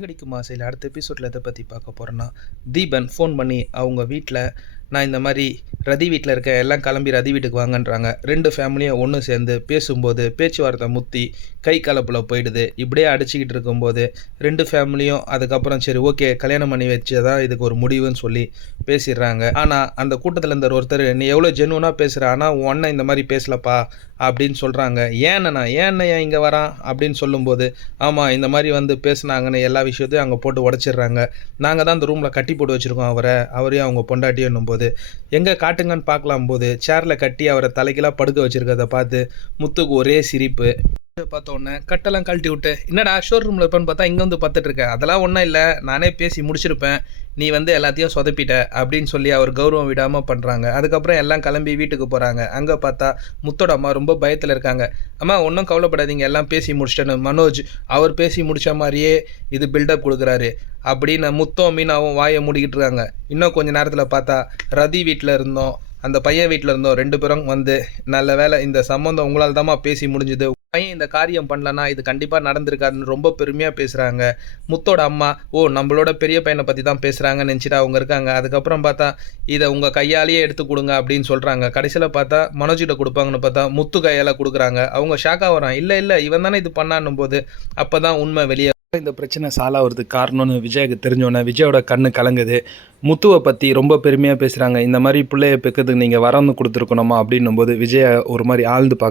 கடிக்கும்? ஆசையில் அடுத்த எபிசோடில் எதை பற்றி பார்க்க போகிறோன்னா தீபன் ஃபோன் பண்ணி அவங்க வீட்டில் நான் இந்த மாதிரி ரதி வீட்டில் இருக்க எல்லாம் கிளம்பி ரதி வீட்டுக்கு வாங்கன்றாங்க. ரெண்டு ஃபேமிலியும் ஒன்று சேர்ந்து பேசும்போது பேச்சுவார்த்தை முத்தி கை கலப்பில் போயிடுது. இப்படியே அடிச்சுக்கிட்டு இருக்கும்போது ரெண்டு ஃபேமிலியும் அதுக்கப்புறம் சரி ஓகே கல்யாணம் பண்ணி வச்சதான் இதுக்கு ஒரு முடிவுன்னு சொல்லி பேசிடுறாங்க. ஆனால் அந்த கூட்டத்தில் இருந்த ஒருத்தர் நீ எவ்வளோ ஜென்வனாக பேசுகிற ஆனால் உன் அண்ணன் இந்த மாதிரி பேசலப்பா. அப்படின்னு சொல்கிறாங்க ஏன்னா ஏன் ஏன் இங்கே வரான்? அப்படின்னு சொல்லும்போது ஆமாம் இந்த மாதிரி வந்து பேசுனாங்கன்னு எல்லா விஷயத்தையும் அங்கே போட்டு உடச்சிடுறாங்க. நாங்கள் தான் அந்த ரூமில் கட்டி போட்டு வச்சுருக்கோம் அவரை. அவரையும் அவங்க பொண்டாட்டியும் போது எங்கே காட்டுங்கன்னு பார்க்கலாம் போது சேரில் கட்டி அவரை தலைக்கெல்லாம் படுக்க வச்சுருக்கதை பார்த்து முத்துக்கு ஒரே சிரிப்பு. பார்த்த உடனே கட்டெல்லாம் கழட்டி விட்டு என்னடா ஷோர் ரூமில் இருப்பேன்னு பார்த்தா இங்கே வந்து பார்த்துட்டு இருக்கேன் அதெல்லாம் ஒன்றும் இல்லை. நானே பேசி முடிச்சிருப்பேன். நீ வந்து எல்லாத்தையும் சொதப்பிட்ட அப்படின்னு சொல்லி அவர் கௌரவம் விடாமல் பண்ணுறாங்க அதுக்கப்புறம் எல்லாம் கிளம்பி வீட்டுக்கு போகிறாங்க அங்கே பார்த்தா முத்தோட அம்மா ரொம்ப பயத்தில் இருக்காங்க. அம்மா ஒன்றும் கவலைப்படாதீங்க. எல்லாம் பேசி முடிச்சிட்டேன்னு. மனோஜ் அவர் பேசி முடித்த மாதிரியே இது பில்டப் கொடுக்குறாரு அப்படின்னு முத்தம் மீனாவும் வாயை மூடிக்கிட்டு இருக்காங்க. இன்னும் கொஞ்சம் நேரத்தில் பார்த்தா ரதி வீட்டில் இருந்தோம். அந்த பையன் வீட்டில் இருந்தோம். ரெண்டு பேரும் வந்து நல்ல வேளை இந்த சம்மந்தம் உங்களால் தாம்மா பேசி முடிஞ்சுது. பையன் இந்த காரியம் பண்ணலன்னா இது கண்டிப்பாக நடந்திருக்காருன்னு ரொம்ப பெருமையாக பேசுகிறாங்க முத்தோட அம்மா ஓ நம்மளோட பெரிய பையனை பற்றி தான் பேசுகிறாங்கன்னு நினச்சிட்டு அவங்க இருக்காங்க. அதுக்கப்புறம் பார்த்தா இதை உங்கள் கையாலேயே எடுத்து கொடுங்க அப்படின்னு சொல்கிறாங்க கடைசியில் பார்த்தா மனோஜிட்ட கொடுப்பாங்கன்னு பார்த்தா முத்து கையால் கொடுக்குறாங்க. அவங்க ஷாக்காக வரான். இல்லை இல்லை இவன் தானே இது பண்ணான்னும் போது அப்போ தான் உண்மை வெளியே இந்த பிரச்சனை சாலாகிறதுக்கு காரணம்னு விஜய்க்கு தெரிஞ்சோன்னே விஜயோட கண்ணு கலங்குது. முத்துவை பற்றி ரொம்ப பெருமையாக பேசுகிறாங்க இந்த மாதிரி பிள்ளைய பெக்கிறதுக்கு நீங்கள் வரம்னு கொடுத்துருக்கணுமா அப்படின்னும் போது விஜயை ஒரு மாதிரி ஆழ்ந்து பார்க்க